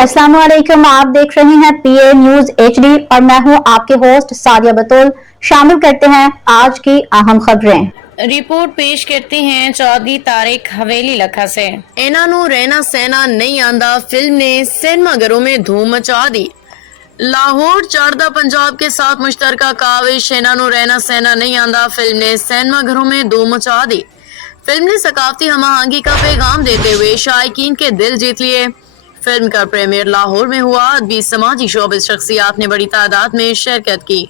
अस्सलाम वालेकुम। आप देख रहे हैं पीए न्यूज एचडी और मैं हूं आपके होस्ट सादिया बतूल। शामिल करते हैं आज की अहम खबरें। रिपोर्ट पेश करते हैं चौधरी तारिक हवेली लखा से। इन्हां नूं रहना सहना नहीं आंदा फिल्म ने सिनेमाघरों में धूम मचा दी। लाहौर चढ़दा पंजाब के साथ मुश्तरका काविश इन्हां नूं रहना सहना नहीं आंदा फिल्म ने सिनेमाघरों में धूम मचा दी। फिल्म ने सकाफती हमाहंगी का पैगाम देते हुए शायकीन के दिल जीत लिए। फिल्म का प्रीमियर लाहौर में हुआ। 20 समाजी शोबिस शख्सियात ने बड़ी तादाद में शिरकत की।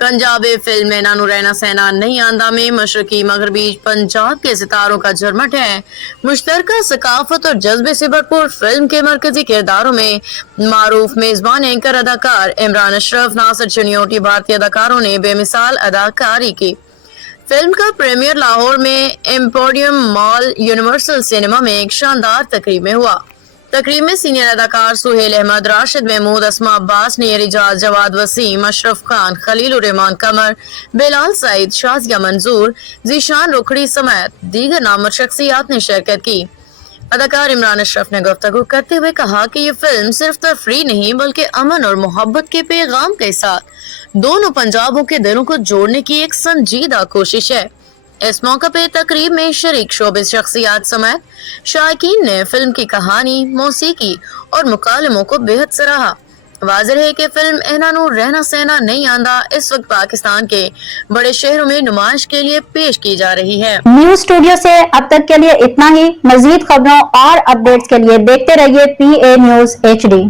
पंजाबी फिल्म इन्हां नूं रहना सहना नहीं आंदा में मशरकी मगरबी पंजाब के सितारों का झरमट है। मुश्तरका सकाफत और जज्बे से भरपूर फिल्म के मरकजी किरदारों में मारूफ मेजबान एंकर अदाकार इमरान अशरफ, नासिर चनियोटी भारतीय अदाकारों ने बेमिसाल अदाकारी की। फिल्म का प्रीमियर लाहौर में एम्पोरियम मॉल यूनिवर्सल सिनेमा में एक शानदार तकरीब में हुआ। तकरीब में सीनियर अदाकार सुहेल अहमद, राशिद महमूद, अस्मा अब्बास, नियर इजाज, जवाद वसीम, अशरफ खान, खलील रहमान कमर, बिलाल सईद, शाजिया मंजूर, जीशान रुखड़ी समेत दीगर नामवर शख्सियात ने शिरकत की। अदाकार इमरान अशरफ ने गुफ्तगू करते हुए कहा कि ये फिल्म सिर्फ तफरीह नहीं बल्कि अमन और मोहब्बत के पैगाम के साथ दोनों पंजाबों के दिलों को जोड़ने की एक संजीदा कोशिश है। इस मौके पर तकरीब में शरीक शोबिस शख्सियात समेत शायकीन ने फिल्म की कहानी, मौसीकी और मुकालमों को बेहद सराहा। वाज़ेह है कि फिल्म इन्हां नूं रहना सहना नहीं आंदा इस वक्त पाकिस्तान के बड़े शहरों में नुमाइश के लिए पेश की जा रही है। न्यूज स्टूडियो से अब तक के लिए इतना ही। मजीद खबरों और अपडेट्स के लिए देखते रहिए पीए न्यूज एचडी।